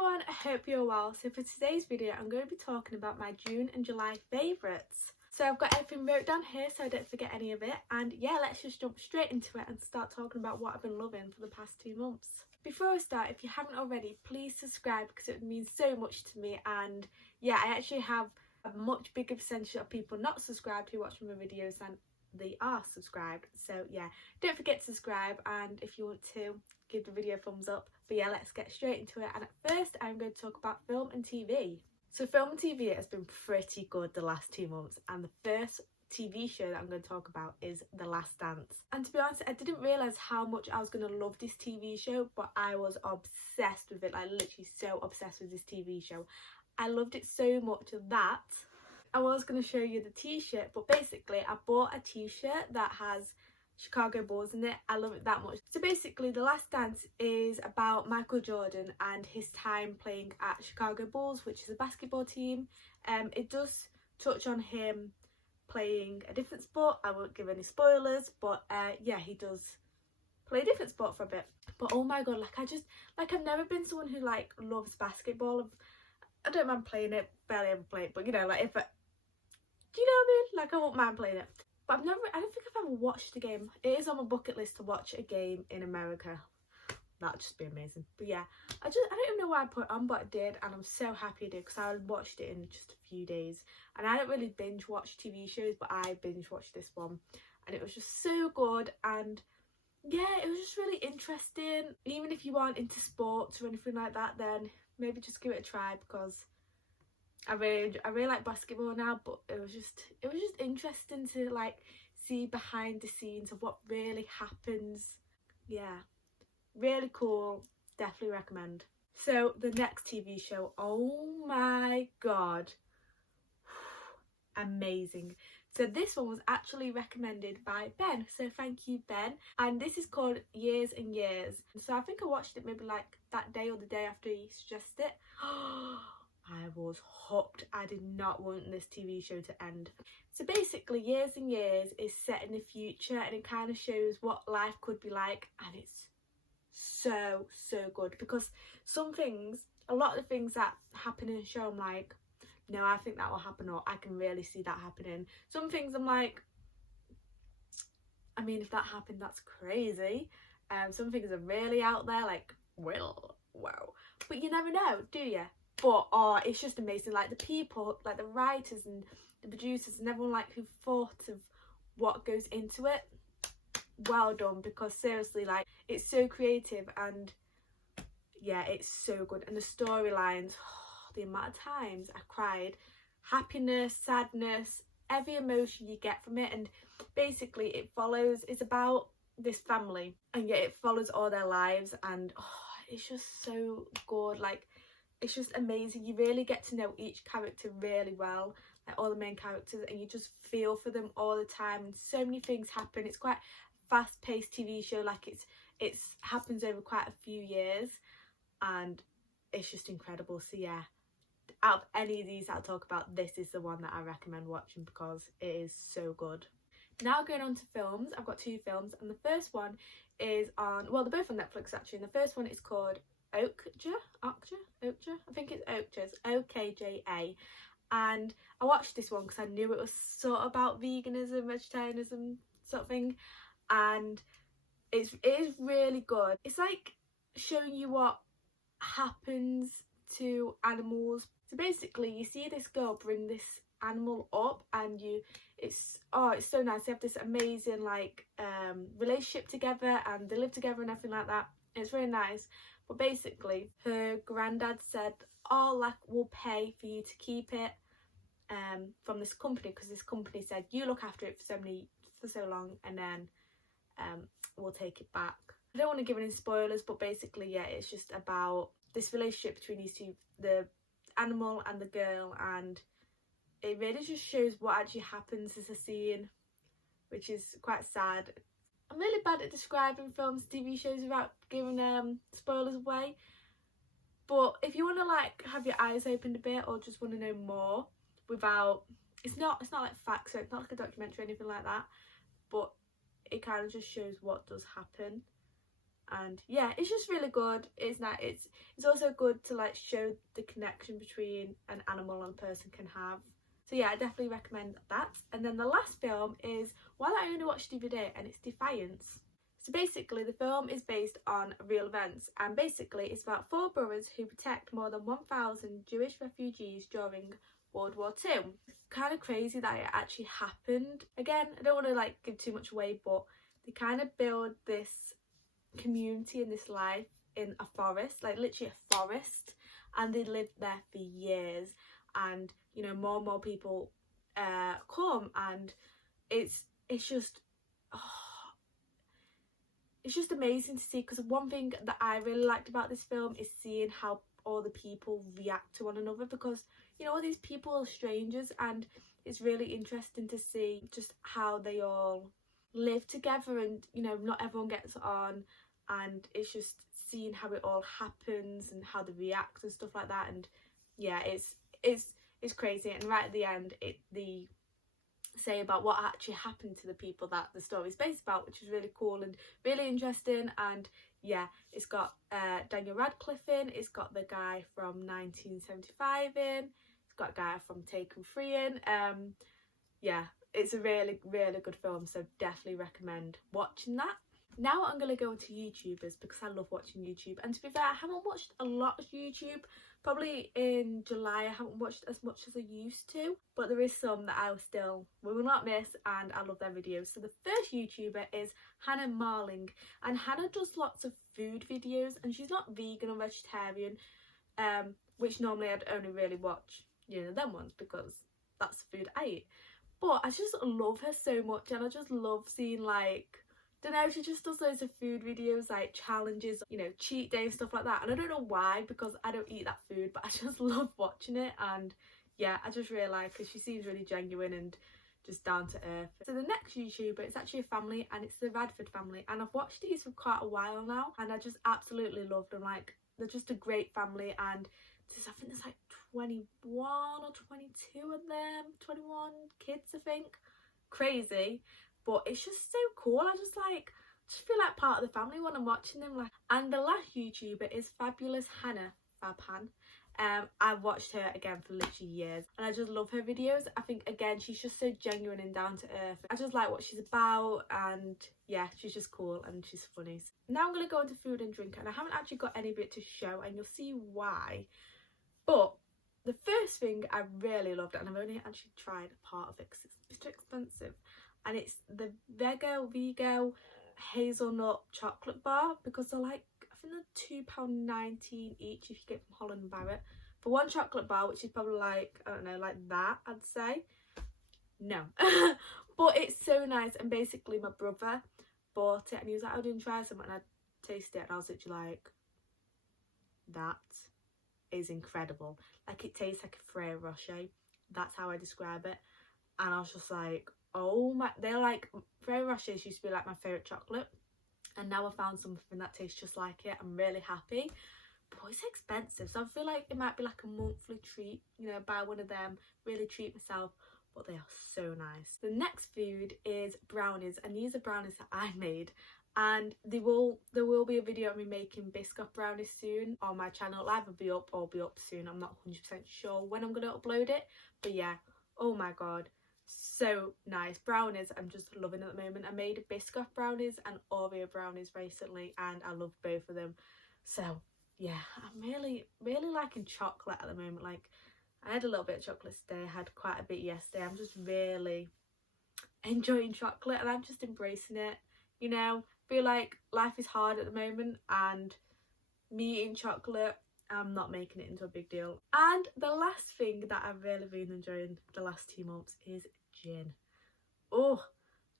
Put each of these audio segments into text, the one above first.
everyone, I hope you're well. So for today's video I'm going to be talking about my June and July favourites. So I've got everything wrote down here so I don't forget any of it, and yeah, let's just jump straight into it and start talking about what I've been loving for the past 2 months. Before I start, if you haven't already, please subscribe because it means so much to me, and yeah, I actually have a much bigger percentage of people not subscribed who watch my videos than they are subscribed. So yeah, don't forget to subscribe, and if you want to, give the video a thumbs up. But yeah, let's get straight into it. And at first I'm going to talk about film and TV. So film and TV has been pretty good the last 2 months, and the first TV show that I'm going to talk about is The Last Dance. And to be honest, I didn't realise how much I was going to love this TV show, but I was obsessed with it, like literally so obsessed with this TV show. I loved it so much that I was going to show you the t-shirt, but basically I bought a t-shirt that has Chicago Bulls in it. I love it that much. So basically The Last Dance is about Michael Jordan and his time playing at Chicago Bulls, which is a basketball team. It does touch on him playing a different sport. I won't give any spoilers, but yeah, he does play a different sport for a bit. But oh my god, I've never been someone who like loves basketball. I don't mind playing it, barely ever play it, but you know, like if do you know what I mean? Like I won't mind playing it. But I don't think I've ever watched a game. It is on my bucket list to watch a game in America. That'd just be amazing. But yeah, I don't even know why I put it on, but I did, and I'm so happy I did because I watched it in just a few days. And I don't really binge watch TV shows, but I binge watched this one, and it was just so good. And yeah, it was just really interesting. Even if you aren't into sports or anything like that, then maybe just give it a try, because I really like basketball now, but it was just interesting to like see behind the scenes of what really happens. Yeah, really cool, definitely recommend. So the next TV show, oh my god, amazing. So this one was actually recommended by Ben, so thank you Ben, and this is called Years and Years. So I think I watched it maybe like that day or the day after he suggested it. I was hooked. I did not want this TV show to end. So basically Years and Years is set in the future, and it kind of shows what life could be like, and it's so good, because some things, a lot of the things that happen in the show, I'm like, no, I think that will happen, or I can really see that happening. Some things I'm like, I mean, if that happened, that's crazy. Some things are really out there, like, well, wow. But you never know, do you? But oh, it's just amazing. Like the people, like the writers and the producers and everyone like who thought of what goes into it, well done, because seriously, like it's so creative, and yeah, it's so good. And the storylines, oh, the amount of times I cried, happiness, sadness, every emotion you get from it. And basically it's about this family, and yet it follows all their lives, and oh, it's just so good. Like it's just amazing. You really get to know each character really well, like all the main characters, and you just feel for them all the time, and so many things happen. It's quite a fast-paced TV show, like it's happens over quite a few years, and it's just incredible. So yeah, out of any of these I'll talk about, this is the one that I recommend watching because it is so good. Now going on to films, I've got 2 films, and the first one is on, well, they're both on Netflix actually, and the first one is called Okja, I think it's Okja, OKJA, and I watched this one because I knew it was sort of about veganism, vegetarianism sort of thing, and it is really good. It's like showing you what happens to animals. So basically you see this girl bring this animal up, and it's so nice. They have this amazing like relationship together, and they live together and everything like that. It's really nice. But basically her granddad said, oh, like we'll pay for you to keep it from this company, because this company said you look after it for so long, and then we'll take it back. I don't want to give any spoilers, but basically yeah, it's just about this relationship between these two, the animal and the girl, and it really just shows what actually happens as a scene, which is quite sad. I'm really bad at describing films, TV shows without giving spoilers away, but if you want to like have your eyes opened a bit, or just want to know more without, it's not like facts, so it's not like a documentary or anything like that, but it kind of just shows what does happen, and yeah, it's just really good. It's nice. It's also good to like show the connection between an animal and a person can have. So yeah, I definitely recommend that. And then the last film is one that I only watched the other day, and it's Defiance. So basically the film is based on real events, and basically it's about 4 brothers who protect more than 1,000 Jewish refugees during World War II. Kind of crazy that it actually happened. Again, I don't want to like give too much away, but they kind of build this community and this life in a forest, like literally a forest, and they lived there for years, and you know, more and more people come, and it's just it's just amazing to see, because one thing that I really liked about this film is seeing how all the people react to one another, because you know, all these people are strangers, and it's really interesting to see just how they all live together, and you know, not everyone gets on, and it's just seeing how it all happens and how they react and stuff like that. And yeah, it's crazy. And right at the end, they say about what actually happened to the people that the story is based about, which is really cool and really interesting. And yeah, it's got Daniel Radcliffe in, it's got the guy from 1975 in, it's got a guy from Taken 3 in. Yeah, it's a really good film, so definitely recommend watching that. Now I'm going to go into YouTubers, because I love watching YouTube, and to be fair, I haven't watched a lot of YouTube. Probably in July I haven't watched as much as I used to, but there is some that I will not miss, and I love their videos. So the first YouTuber is Hannah Marling, and Hannah does lots of food videos, and she's not vegan or vegetarian, which normally I'd only really watch, you know, them ones, because that's the food I eat. But I just love her so much, and I just love seeing, like, don't know, she just does loads of food videos, like challenges, you know, cheat day and stuff like that. And I don't know why, because I don't eat that food, but I just love watching it. And yeah, I just really like her. She seems really genuine and just down to earth. So the next YouTuber, it's actually a family, and it's the Radford family, and I've watched these for quite a while now, and I just absolutely love them. Like, they're just a great family, and I think there's like 21 or 22 of them, 21 kids I think. Crazy. But it's just so cool. I just feel like part of the family when I'm watching them. Like, and the last YouTuber is Fabulous Hannah Fabhan. I've watched her again for literally years, and I just love her videos. I think again, she's just so genuine and down to earth. I just like what she's about, and yeah, she's just cool and she's funny. Now I'm going to go into food and drink, and I haven't actually got any bit to show, and you'll see why. But the first thing I really loved, and I've only actually tried a part of it because it's a bit expensive, and it's the Vego hazelnut chocolate bar, because they're like, I think they're £2.19 each if you get from Holland & Barrett for one chocolate bar, which is probably like, I don't know, like that, I'd say. No. But it's so nice, and basically my brother bought it, and he was like, I didn't try something, and I tasted it, and I was literally like, that is incredible. Like, it tastes like a Ferrero Rocher, that's how I describe it. And I was just like, oh my, they're like, Ferrero Rochers used to be like my favourite chocolate, and now I found something that tastes just like it. I'm really happy, but it's expensive, so I feel like it might be like a monthly treat, you know, buy one of them, really treat myself. But they are so nice. The next food is brownies, and these are brownies that I made, and there will be a video of me making Biscoff brownies soon on my channel. It'll either be up or be up soon. I'm not 100% sure when I'm going to upload it, but yeah, oh my god, so nice. Brownies I'm just loving at the moment. I made Biscoff brownies and Oreo brownies recently, and I love both of them. So yeah, I'm really liking chocolate at the moment. Like, I had a little bit of chocolate today, I had quite a bit yesterday. I'm just really enjoying chocolate, and I'm just embracing it, you know. I feel like life is hard at the moment, and me eating chocolate, I'm not making it into a big deal. And the last thing that I've really been enjoying the last 2 months is gin. Oh,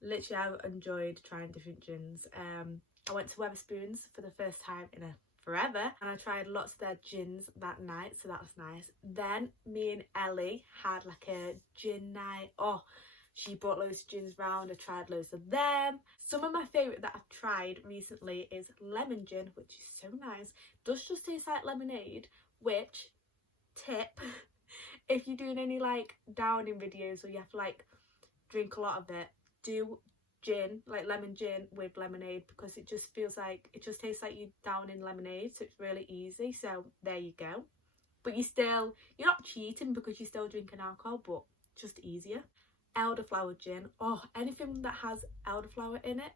literally I've enjoyed trying different gins. I went to Wetherspoons for the first time in forever, and I tried lots of their gins that night, so that was nice. Then me and Ellie had like a gin night. Oh, she brought loads of gins round, I tried loads of them. Some of my favourite that I've tried recently is lemon gin, which is so nice. It does just taste like lemonade, which, tip, if you're doing any like downing videos or you have to like drink a lot of it, do gin, like lemon gin with lemonade, because it just feels like, it just tastes like you're down in lemonade, so it's really easy. So there you go. But you're not cheating because you're still drinking alcohol, but just easier. Elderflower gin. Oh, anything that has elderflower in it,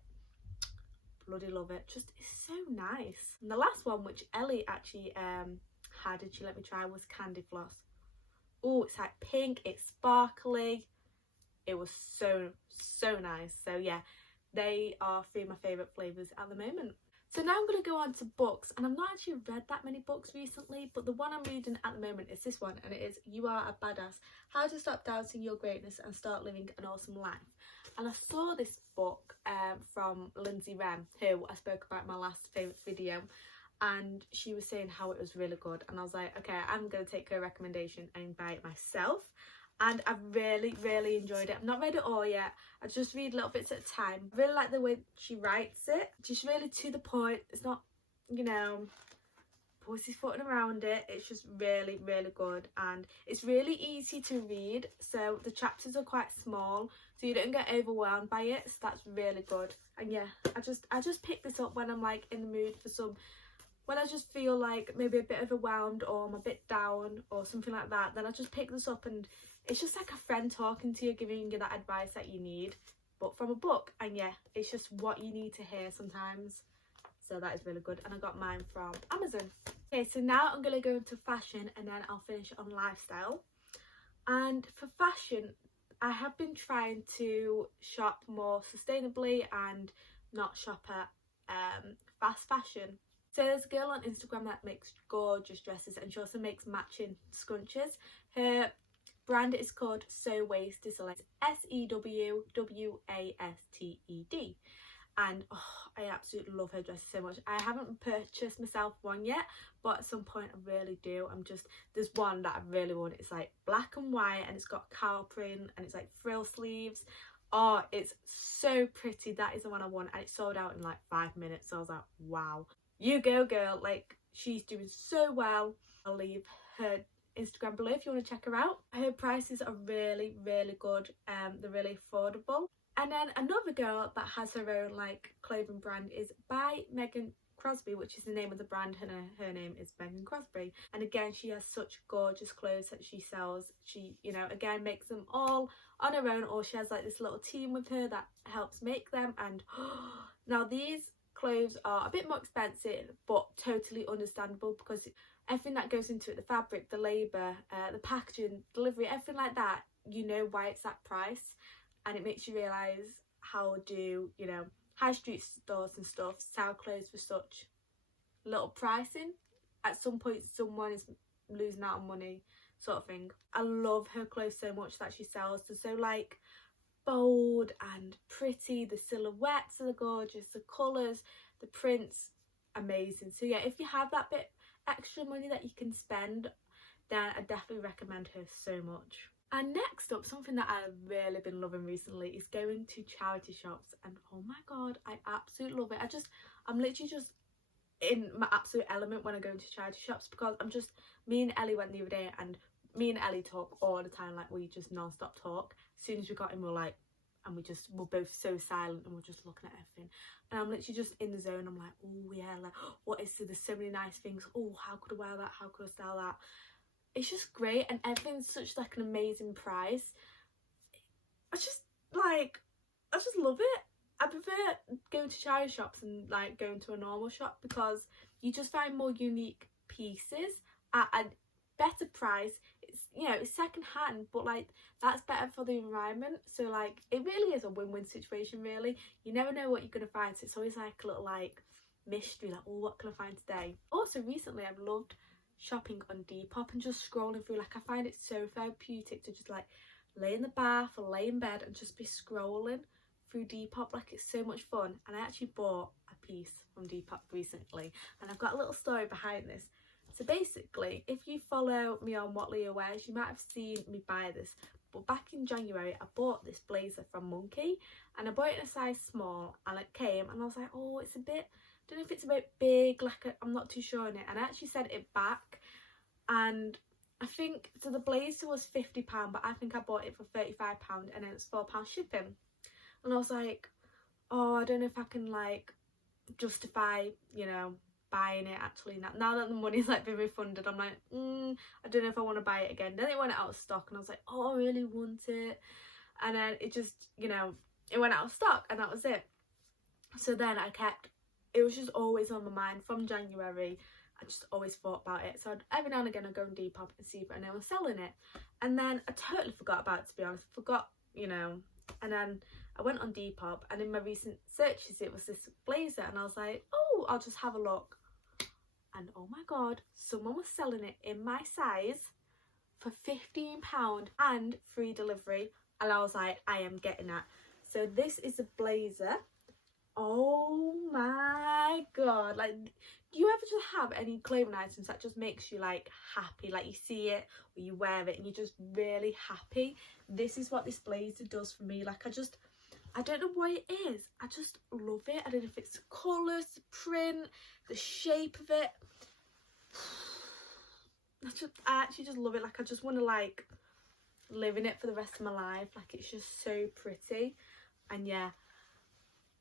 bloody love it. Just, it's so nice. And the last one, which Ellie actually had and she let me try, was Candy Floss. Oh, it's like pink, it's sparkly. It was so nice. So yeah, they are 3 of my favourite flavours at the moment. So now I'm going to go on to books, and I've not actually read that many books recently, but the one I'm reading at the moment is this one, and it is You Are a Badass, How to Stop Doubting Your Greatness and Start Living an Awesome Life. And I saw this book from Lindsay Rem, who I spoke about in my last favourites video, and she was saying how it was really good, and I was like, okay, I'm going to take her recommendation and buy it myself. And I've really enjoyed it. I've not read it all yet. I just read little bits at a time. I really like the way she writes it. Just really to the point. It's not, you know, pussyfooting around it. It's just really good. And it's really easy to read. So the chapters are quite small, so you don't get overwhelmed by it. So that's really good. And yeah, I just pick this up when I'm like in the mood for some, when I just feel like maybe a bit overwhelmed or I'm a bit down or something like that, then I just pick this up, and it's just like a friend talking to you, giving you that advice that you need, but from a book. And yeah, it's just what you need to hear sometimes. So that is really good. And I got mine from Amazon. Okay, so now I'm going to go into fashion, and then I'll finish on lifestyle. And for fashion, I have been trying to shop more sustainably and not shop at fast fashion. So there's a girl on Instagram that makes gorgeous dresses, and she also makes matching scrunchies. Her brand is called Sew Waste Design, SEWWASTED, and oh, I absolutely love her dresses so much. I haven't purchased myself one yet, but at some point I really do. There's one that I really want. It's like black and white, and it's got cow print, and it's like frill sleeves. Oh, it's so pretty. That is the one I want, and it sold out in like 5 minutes. So I was like, wow, you go girl. Like, she's doing so well. I'll leave her Instagram below if you want to check her out. Her prices are really good. They're really affordable. And then another girl that has her own like clothing brand is by Megan Crosby, which is the name of the brand, and her name is Megan Crosby. And again, she has such gorgeous clothes that she sells. She, you know, again makes them all on her own, or she has like this little team with her that helps make them. And now these clothes are a bit more expensive, but totally understandable, because everything that goes into it, the fabric, the labour, the packaging, delivery, everything like that, you know why it's that price. And it makes you realise how do, you know, high street stores and stuff sell clothes for such little pricing. At some point someone is losing out on money, sort of thing. I love her clothes so much that she sells. They're so like bold and pretty, the silhouettes are gorgeous, the colours, the prints, amazing. So yeah, if you have that bit extra money that you can spend, then I definitely recommend her so much. And next up, something that I've really been loving recently is going to charity shops, and oh my god, I absolutely love it. I'm literally just in my absolute element when I go into charity shops, because me and Ellie went the other day, and me and Ellie talk all the time, like we just non-stop talk. As soon as we got in, we're both so silent, and we're just looking at everything, and I'm literally just in the zone. I'm like, oh yeah, like what is there? There's so many nice things. Oh, how could I wear that? How could I style that? It's just great, and everything's such like an amazing price. I just love it. I prefer going to charity shops and like going to a normal shop, because you just find more unique pieces at a better price. It's, you know, it's second hand, but like that's better for the environment. So like it really is a win-win situation, really. You never know what you're gonna find, so it's always like a little like mystery, like, oh, what can I find today? Also recently I've loved shopping on Depop and just scrolling through. Like, I find it so therapeutic to just like lay in the bath or lay in bed and just be scrolling through Depop. Like, it's so much fun. And I actually bought a piece from Depop recently, and I've got a little story behind this. So basically, if you follow me on What Leah Wears, you might have seen me buy this, but back in January I bought this blazer from Monkey, and I bought it in a size small, and it came and I was like, oh, it's a bit, I don't know if it's a bit big, like I'm not too sure on it. And I actually sent it back, and I think, so the blazer was £50, but I think I bought it for £35, and then it's £4 shipping. And I was like, oh, I don't know if I can like justify, you know, buying it actually now that the money's like been refunded. I'm like, I don't know if I want to buy it again. Then it went out of stock and I was like, oh, I really want it. And then it just, you know, it went out of stock and that was it. So then it was just always on my mind from January. I just always thought about it. So every now and again I'd go on Depop and see if anyone was selling it. And then I totally forgot about it, to be honest. Forgot, you know. And then I went on Depop and in my recent searches it was this blazer and I was like, oh, I'll just have a look. And oh my god, someone was selling it in my size for £15 and free delivery. And I was like, I am getting that. So this is a blazer. Oh my god, like, do you ever just have any clothing items that just makes you like happy, like you see it or you wear it and you're just really happy? This is what this blazer does for me. like I don't know what it is, I just love it. I don't know if it's the colours, the print, the shape of it. I actually just love it. Like I just want to like live in it for the rest of my life. Like it's just so pretty. And yeah,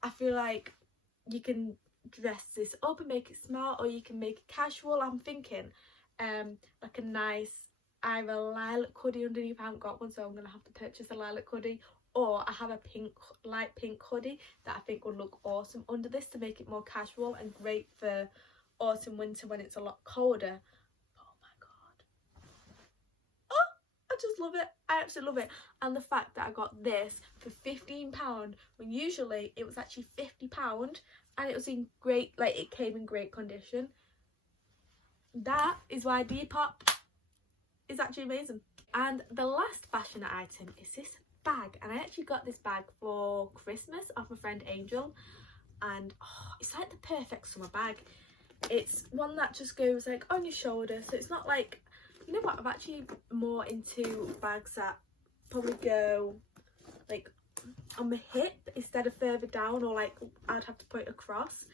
I feel like you can dress this up and make it smart, or you can make it casual. I'm thinking like a nice either lilac hoodie underneath. I haven't got one, so I'm gonna have to purchase a lilac hoodie, or I have a light pink hoodie that I think would look awesome under this to make it more casual and great for autumn winter when it's a lot colder. Oh my god, I just love it. I absolutely love it. And the fact that I got this for £15 when usually it was actually £50 and it was in great, like it came in great condition. That is why Depop is actually amazing. And the last fashion item is this bag, and I actually got this bag for Christmas off my friend Angel, and oh, it's like the perfect summer bag. It's one that just goes like on your shoulder, so it's not like, you know what, I'm actually more into bags that probably go like on my hip instead of further down, or like I'd have to put it across.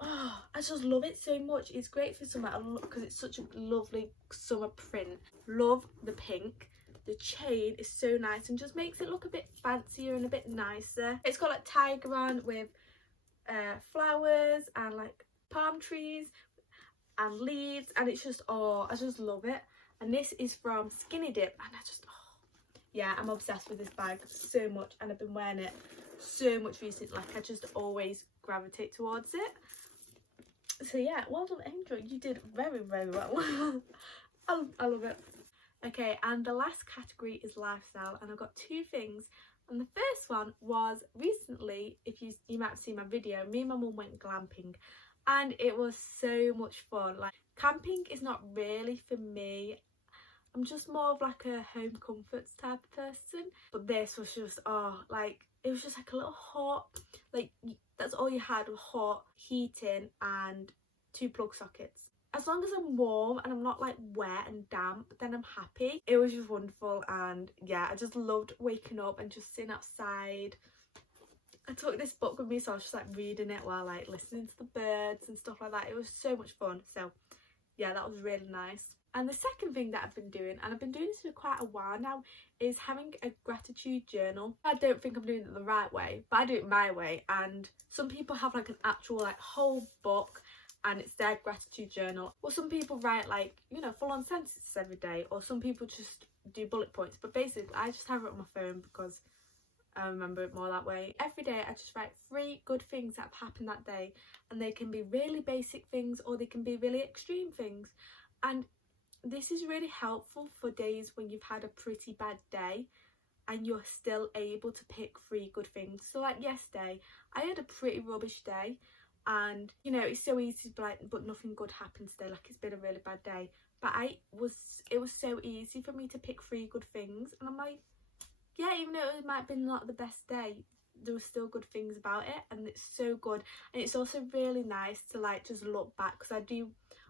Oh, I just love it so much. It's great for summer because it's such a lovely summer print. Love the pink. The chain is so nice and just makes it look a bit fancier and a bit nicer. It's got like tiger on with flowers and like palm trees and leaves, and it's just, oh, I just love it. And this is from Skinny Dip, and I just, oh yeah, I'm obsessed with this bag so much, and I've been wearing it so much recently. Like I just always gravitate towards it. So yeah, well done Angel, you did very, very well. I love it. Okay, and the last category is lifestyle, and I've got two things. And the first one was recently, if you might have seen my video, me and my mum went glamping, and it was so much fun. Like camping is not really for me. I'm just more of like a home comforts type of person, but this was just, oh, like it was just like a little hut, like that's all you had, was hot heating and 2 plug sockets. As long as I'm warm and I'm not like wet and damp, then I'm happy. It was just wonderful, and yeah, I just loved waking up and just sitting outside. I took this book with me, so I was just like reading it while like listening to the birds and stuff like that. It was so much fun. So yeah, that was really nice. And the second thing that I've been doing, and I've been doing this for quite a while now, is having a gratitude journal. I don't think I'm doing it the right way, but I do it my way. And some people have like an actual like whole book and it's their gratitude journal. Well, some people write like, you know, full on sentences every day, or some people just do bullet points. But basically I just have it on my phone because I remember it more that way. Every day I just write 3 good things that have happened that day, and they can be really basic things or they can be really extreme things. And this is really helpful for days when you've had a pretty bad day and you're still able to pick 3 good things. So like yesterday, I had a pretty rubbish day, and you know, it's so easy to be like, but nothing good happened today, like it's been a really bad day. But it was so easy for me to pick 3 good things, and I'm like, yeah, even though it might be not the best day, there were still good things about it, and it's so good. And it's also really nice to like just look back, because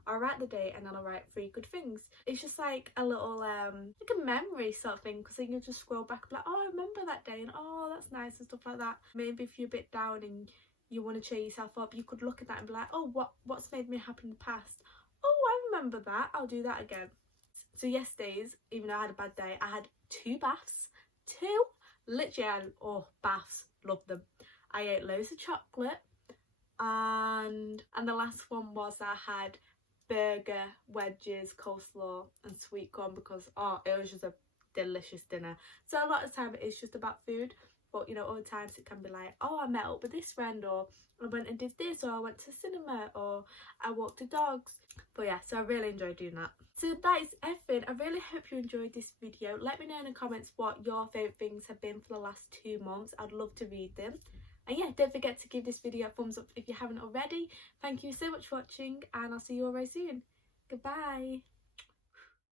I'll write the day and then I'll write 3 good things. It's just like a little like a memory sort of thing, because then you'll just scroll back and be like, oh, I remember that day, and oh, that's nice and stuff like that. Maybe if you're a bit down and you want to cheer yourself up, you could look at that and be like, oh, what's made me happy in the past? Oh, I remember that, I'll do that again. So yesterday's, even though I had a bad day, I had 2 baths. 2, literally, baths, love them. I ate loads of chocolate, and the last one was I had burger, wedges, coleslaw and sweet corn, because it was just a delicious dinner. So a lot of time it is just about food, but you know, other times it can be like, I met up with this friend, or I went and did this, or I went to cinema, or I walked the dogs. But yeah, so I really enjoyed doing that. So that is everything. I really hope you enjoyed this video. Let me know in the comments what your favourite things have been for the last 2 months. I'd love to read them. And yeah, don't forget to give this video a thumbs up if you haven't already. Thank you so much for watching, and I'll see you all very soon. Goodbye.